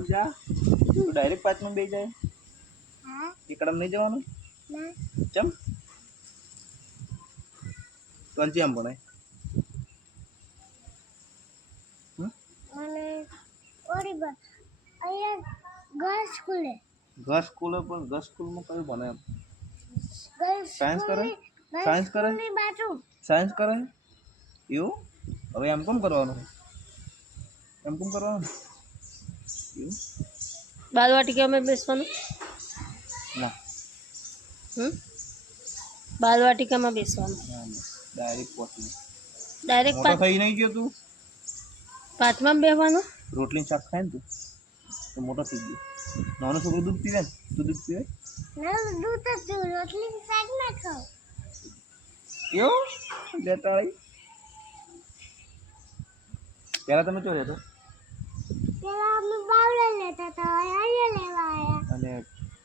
સમજા તું ડાયરેક્ટ પાંચમાં બે જાય એકડમ નહીં જવાનું ચમ કોણ આમ ભણાય ગર્લ્સ સ્કૂલ પણ ગર્લ્સ સ્કૂલમાં કયું ભણે એમ સાયન્સ કરે સાયન્સ કરે એવું હવે એમ કેમ કરવાનું એવું બાલવાટિકામાં બેસવાનું ના બાલવાટિકામાં બેસવાનું ડાયરેક્ટ પહોંચી ડાયરેક્ટ મોટો થઈ નહીં ગયો તું પાંચમાં બેસવાનું રોટલી શાક ખાય ને તું તો મોટો થઈ ગયો નાનો છોકરો દૂધ પીવે ને તું દૂધ પીવે એવું લેતા આવી પહેલાં તમે ચો રહેતો અને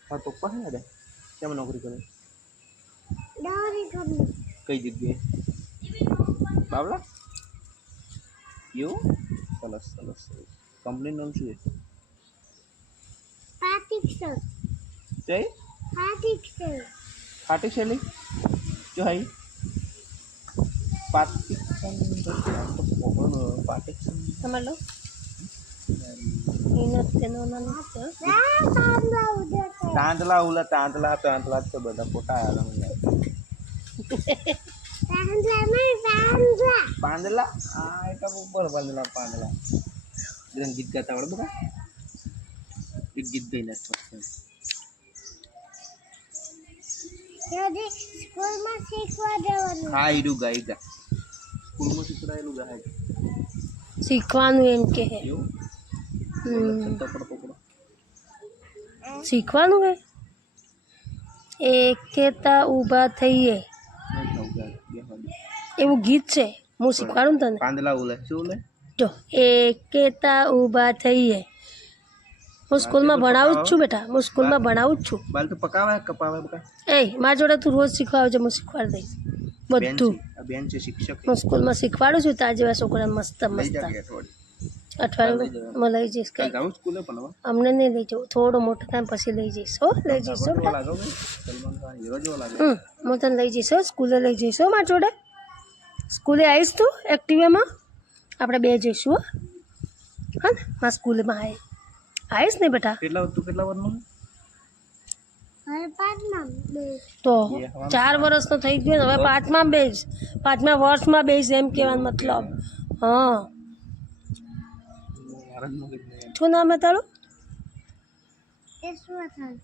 પપ્પા છે ને કેમ નોકરી કરે કઈ જગ્યાએ બાવલા એવું સરસ સરસ સરસ કંપનીનું નામ શું છે ફાટિક શૈલી જો હાઈ પાટિક તમારે લો તાંતલા ઉલા તાંતલા તાંતલા તો બધા ફોટા આવ્યા પાંદલા આ એટલે ઉપર પાંદલા ગીત ગાતા આવડે બધા એક ગીત ગઈ નાખો હા ઈડું ગાઈ ગા સ્કૂલમાં શીખવાડેલું ગાય શીખવાનું એમ કે હે શીખવાનું હે એકેતા ઊભા થઈએ એવું ગીત છે હું શીખવાડું તને પાંદલા ઉલે શું ઉલે જો એકેતા ઊભા થઈએ હું સ્કૂલમાં ભણાવું જ છું બેટા હું સ્કૂલમાં ભણાવું જ છું બાલ તો પકાવે કપાવે બકા એ મારા જોડે તું રોજ શીખવાડજે હું શીખવાડી દઈશ બધું બેન છે શિક્ષક હું સ્કૂલમાં શીખવાડું છું તારા જેવા છોકરા મસ્ત મસ્ત અઠવાડિયું લઈ જઈશ કઈ અમને નહીં લઈ જવું થોડો મોટો ટાઈમ પછી લઈ જઈશ હો લઈ જઈશ હું તને લઈ જઈશ સ્કૂલે લઈ જઈશ મારા જોડે સ્કૂલે આવીશ તું એક્ટિવામાં આપણે બે જઈશું હો હા ને મારા સ્કૂલમાં આવીશ ને બેટા કેટલા વર્ષનું તો 4 વર્ષનો થઈ ગયો હવે પાંચમા વર્ષમાં બેસ એમ કહેવાનો મતલબ હા શું નામ હે તારું યશવર્ધન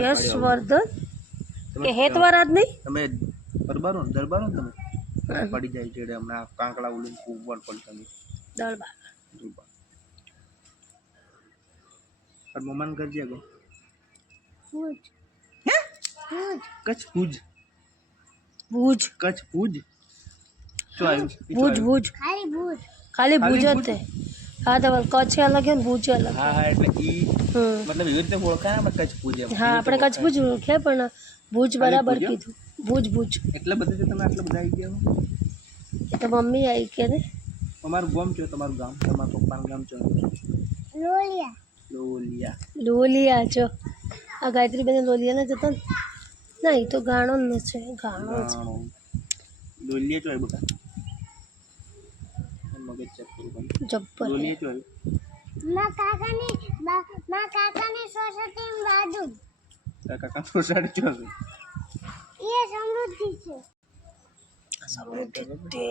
યશવર્ધન કે હેતવરાજ નહીં તમે દરબારો તમે પડી જાય છે હમણાં કાંકડા ઉલીને કુંવર પડી તમે દરબાર મમાન કરજે ગો કચ્છ ભુજ શું આવ્યું ભુજ ખાલી ભુજ જ તે હા તો કચ્છ અલગ હે ને ભુજ અલગ હા એટલે ઈ મતલબ એવી રીતે ઓળખાય આપણે કચ્છ ભુજ હા આપણે કચ્છ ભુજ ઓળખે પણ ભુજ બરાબર કીધું ભુજ એટલે બધું છે તમે આટલા બધા આવી ગયા એ તો મમ્મી આવી કે ને તમારું ગામ છે તમારું ગામ તમારા પપ્પાનું ગામ છે લોલિયા જો આ ગાયત્રી બેન લોલિયા ને જતા ને એ તો ગાણો ને છે ગાણો છે લોલિયા ચોય બકા મગજ ચેક કરું જબ્બર લોલિયા ચોય કાકાની સોસાયટી બાજુ કાકા સોસાયટી ચોય એ સમૃદ્ધિ છે સમૃદ્ધિ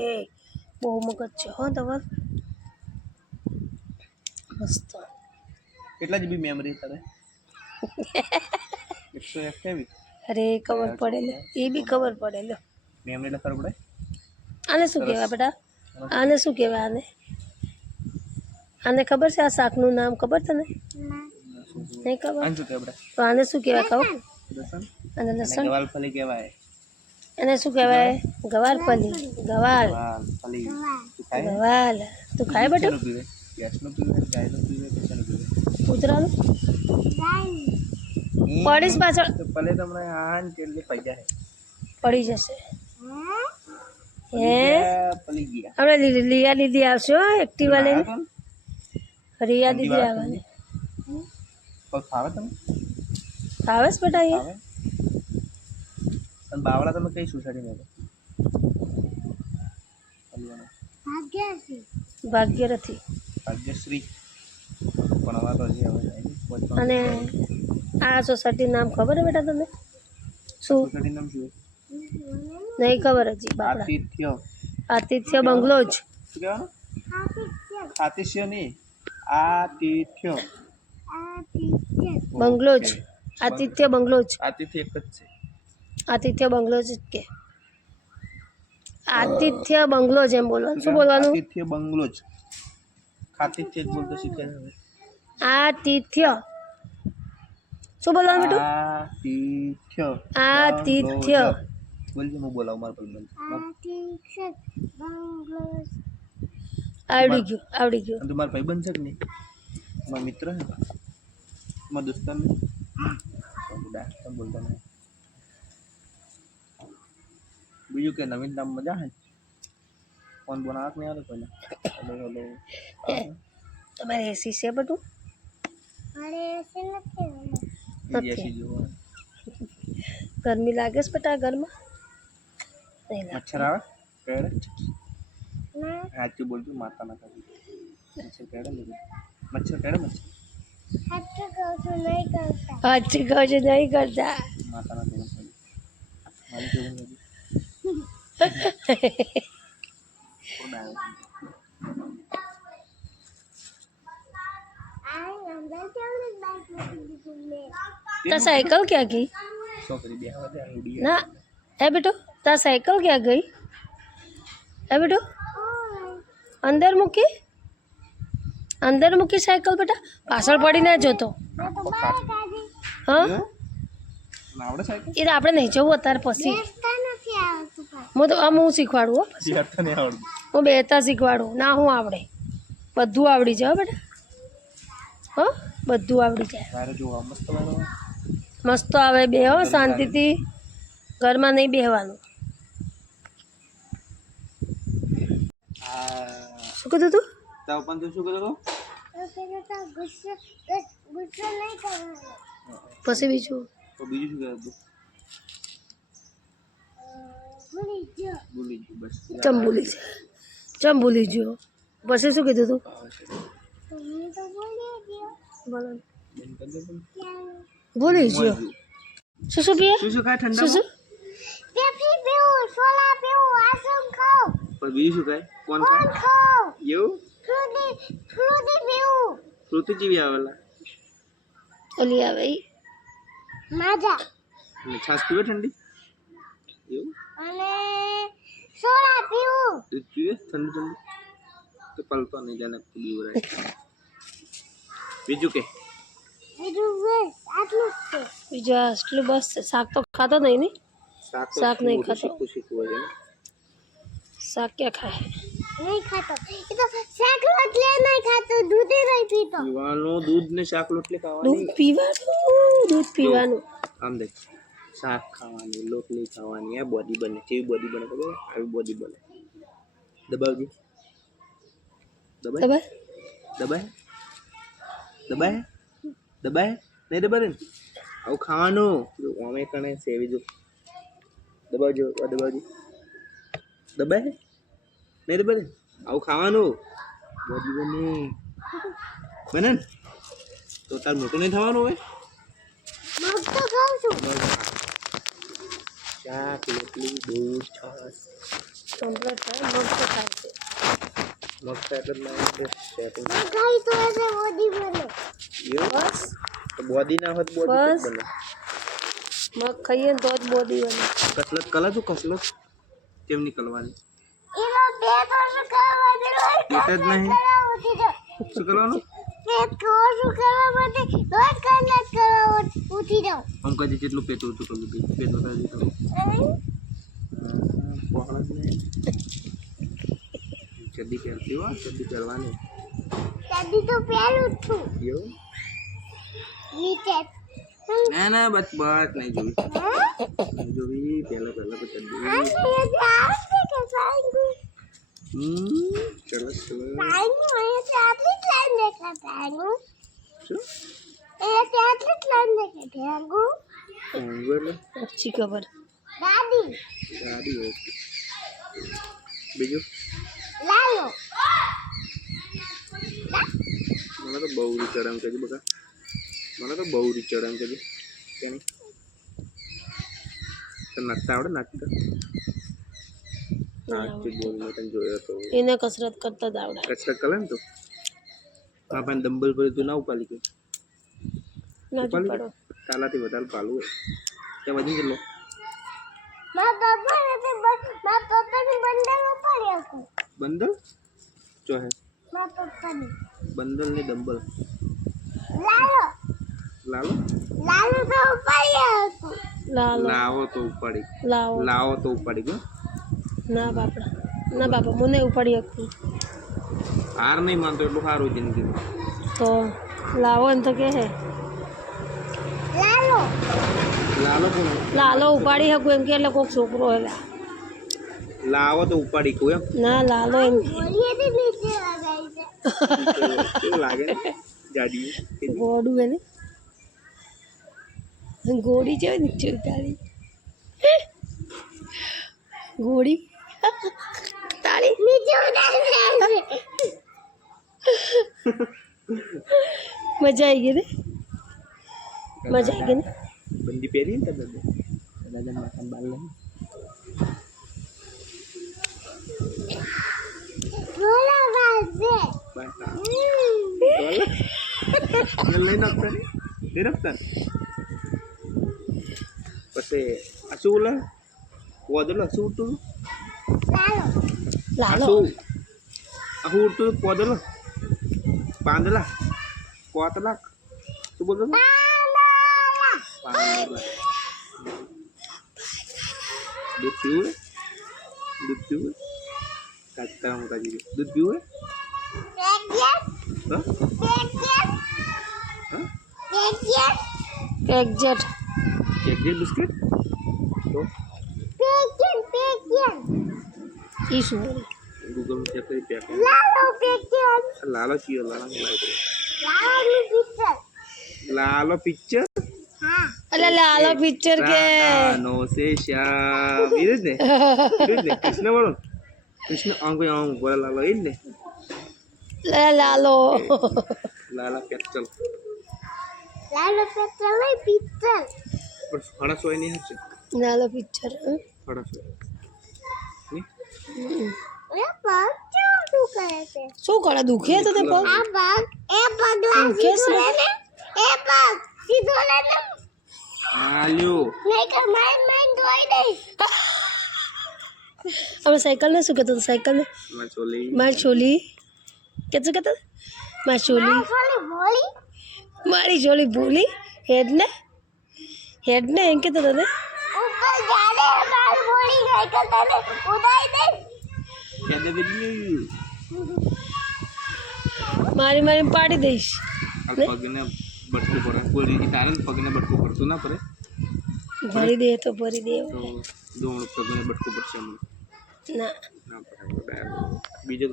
બહુ મગજ છે હો ધવલ મસ્ત કેટલા જીબી મેમરી તારે 128 અરે ખબર પડે ને એ બી ખબર પડે લો મેમરી એટલે ખબર પડે આને શું કહેવાય બેટા આને શું કહેવાય આને ખબર છે આ શાકનું નામ ખબર તને નહીં ખબર આને શું કહેવાય તો આને શું કહેવાય કહું લસણ અને લસણ ગવારફળી કહેવાય એને શું કહેવાય ગવારફળી ગવાર ફળી તું ખાય ગવાલ તું ખાય બેટા ગેસનું પીવે ગાયનું પીવે કશાનું પીવે કૂતરાનું પડીશ પાછળ તો ભલે તમને આન કેટલી પૈસા હે પડી જશે હે પલી ગયા આપણે લિયા દીદી આવશે હો એક્ટિવા લઈને આવ્યો તો ને? રિયા ઠંડી દીદી વાર આવવાની પગ ફાવે તમે આવે છે બેટા અહીંયા ફાવે અને બાવળા તમે કઈ સોસાયટીમાં છો પલીવાળા ભાગ્યશ્રી ભાગ્યરથી ભાગ્યશ્રી પણ અમારે તો હજી હવે જાય નહીં. પહોંચવાનું. અને આ સોસાયટી નામ ખબર હે બેટા તમને શું સોસાયટીનું નામ શું છે? નહીં ખબર હજી બાપડા આતિથ્ય આતિથ્ય બંગલોજ શું કહેવાનું આતિથ્ય નહીં આતિથ્ય બંગલોજ આતિથ્ય બંગલોજ આતિથ્ય એક જ છે આતિથ્ય બંગલોજ જ કે આતિથ્ય બંગલોજ એમ બોલવાનું શું બોલવાનું આતિથ્ય બંગલો જ ખાતિથ્ય જ બોલતો શીખે હવે આતિથ્ય શું બોલવાનું બેટું આતિથ્ય આતિથ્ય બોલજો હું બોલાવું મારા ભાઈ આવડી ગયું આવડી ગયું તો મારા ભાઈ બન છે કે નહીં મારા મિત્ર હે મારા દોસ્તાર ને બોલતો નહીં બીજું કે નવીન નામ મજા હે ફોન બનાવત નહીં આવે કોઈને હેલો હેલો તમારે એસી છે બધું અરે એસે નથી એસી જેવો ગરમી લાગે છે બેટા ઘરમાં નહીં લાગે મચ્છર આવે કેડે ના સાચું બોલજો માતા ના કરી મચ્છર કેડે લીધું મચ્છર કેડે મચ્છર સાચું કહું છું નહીં કરતા સાચું કહું છું નહીં કરતા માતા ના કરી મારી કેવું નથી કોણ આવે આ અંદર કેવું બાઈક મૂકી દીધું મેં તાર સાયકલ ક્યાં ગઈ છોકરી બે આવે ત્યાં ઉડી ના હે બેટો તાર સાયકલ ક્યાં ગઈ હે બેટો અંદર મૂકી સાયકલ બેટા પાછળ પડી ના જતો હા આવડે સાહેબ એ તો આપણે નહીં જવું અત્યારે પછી બેસતા નથી આવતું પાછું હું તો આમ હું શીખવાડું હો પછી બેસતા નહીં આવડતું હું બેતા શીખવાડું ના હું આવડે બધું આવડી જાય હો બેટા હો બધું આવડી જાય તારે જોવા મસ્ત વાળો મસ્ત આવે બે હો શાંતિથી ઘરમાં નહીં બેહવાનું શું કીધું તું તાવ પણ તું શું કરતો તો ગુસ્સો નહીં કરવાનો પછી બીજું તો બીજું શું કરતો ભૂલી ગયો ભૂલી ગયું બસ ચમ ભૂલી ગયો પછી શું કીધું તું તો હું તો ભૂલી ગયો બોલો બંધ કરી દે પણ. ક્યાં ભૂલી ગયો શું પીએ શું શું ખાય શું ઠંડા શું પેપ્સી પીવું સોલા પીવું આઈસ્ક્રીમ ખાઓ પણ બીજું શું ખાય કોણ ખાય ખાઓ એવું ફ્રૂટી પીવું ફ્રૂટી જેવી આવેલા ઓલી આવે ઈ માજા અને છાશ પીવે ઠંડી એવું અને સોડા પીવું દૂધ પીવે ઠંડુ તો પલતો નહીં જાણે બીવરાય બીજું કે બીજું બસ આટલું જ છે બીજું આટલું બસ શાક તો ખાતો નહીં ને શાક નહીં ખાતો શીખવું છે શાક ક્યાં ખાય નહીં ખાતો એ તો શાક રોટલી નહીં ખાતો દૂધ નહીં પીતો પીવાનું દૂધ ને શાક રોટલી ખાવાની દૂધ પીવાનું આમ દેખ શાક ખાવાની રોટલી ખાવાની આ બોડી બને કેવી બોડી બને ખબર આવી બોડી બને દબાવજી દબાય ખબર દબાય દબાય દબાય નહીં દબાય ને આવું ખાવાનું અમે કણે સેવી જો દબાવજો દબાવજો દબાય નહીં દબાય ને આવું ખાવાનું બોડી બને બને ને તો તાર મોટું નહીં થવાનું હોય મગ તો ખાઉં છું શાક રોટલી દૂધ છાશ કમ્પ્લીટ થાય મગ તો ખાય છે મસ્ત એટલે મારી સેટિંગ મગ ખાઈ તો એસે બોડી બને બસ તો બોડી ના હોત બોડી બસ. બને મગ ખાઈએ ને તો જ બોડી બને કસરત કલા તું કસરત કેમ નીકળવાની એનો પેટ ઓછું કરવા માટે પેટ જ નહીં ઉઠી જાઓ શું કરવાનું પેટ ઓછું કરવા માટે રોજ કસરત કરવા ઉઠી જાઓ આમ કદી જેટલું પેટ ઓછું કરવું હતું પેટ વધારે કરવું પહોળા જ નહીં ચડ્ડી પહેરતી હો ચડ્ડી પહેરવાની દાદી તો પહેલું જ છું એવું નીચે ના ના બસ બસ નહીં જોવી પહેલા પહેલા તો કરી દઈએ ચલો ચલો શું એટલે अच्छी खबर ગાડી ઓકે બીજું મને તો બહુ રીચડામ છે બકા મને તો બહુ રીચડામ છે કેની તો નાચતા આવડે નાચતા નાચતી બોલ મેં તને જોયો તો એને કસરત કરતા જ આવડે કસરત કરે ને તો આપણે ડમ્બલ પર તું ના ઉપાડી કે ના ઉપાડી પડો તાલાથી વધારે પાલું હોય ત્યાં વજન કેટલો બંદલ જો હે બંદલ ને ડમ્બલ લાલો લાલો લાવો તો ઉપાડી લાવો લાવો તો ઉપાડી ગયો ના બાપડા ના બાપા મને ઉપાડી શકું હાર નહીં માનતો એટલું સારું જિંદગી તો લાવો એમ તો કે હે લાલો કોણ લાલો ઉપાડી શકું એમ કે એટલે કોઈક છોકરો હે લાવો તો ઉપાડી કહું એમ ના લાલો એમ કે કેવું લાગે ને ગાડી ગોડું હે ને ગોળી છે નીચે તાળી ગોળી તાળી મજા આવી ગઈ ને મજા આવી ગઈ ને બંદી પહેરી ને તમે દાદા માથા બાલ લઈને લઈને આપતા ને લઈને આપતા પછી આ શું બોલે પોદલો શું ઉઠતું લાલો આખું ઉઠતું પોદલો પાંદલા કોતલા શું બોલતો પાંદલા दूध पीवे काटता हूँ काजी दूध पीवे एग्जेट एग्जेट बिस्किट तो ईशु गूगल में चेक करी पैक लालो चाहिए लालो पिक्चर अरे लालो पिक्चर के नो से श्याम इधर ने कृष्ण बोलो कृष्ण आंखों आंख बोला लालो इधर लालो पेट्रोल पिक्चर पर फड़ा सोए नहीं है लालो पिक्चर फड़ा सोए नहीं શું કરે દુખે તો તે પગ દુખે છે આલ્યો અમે સાયકલ ને શું કહેતો સાયકલ ને મારી છોલી કેતું કહેતો મારી છોલી મારી છોલી ભૂલી હેડ ને એમ કહેતો તને મારી મારી પાડી દઈશ પગને બટકું પડે કોઈ તારે પગને બટકું પડતું ના પડે ભરી દે તો ભરી દે તો દોણ પગને બટકું પડશે ના ના પડે બીજું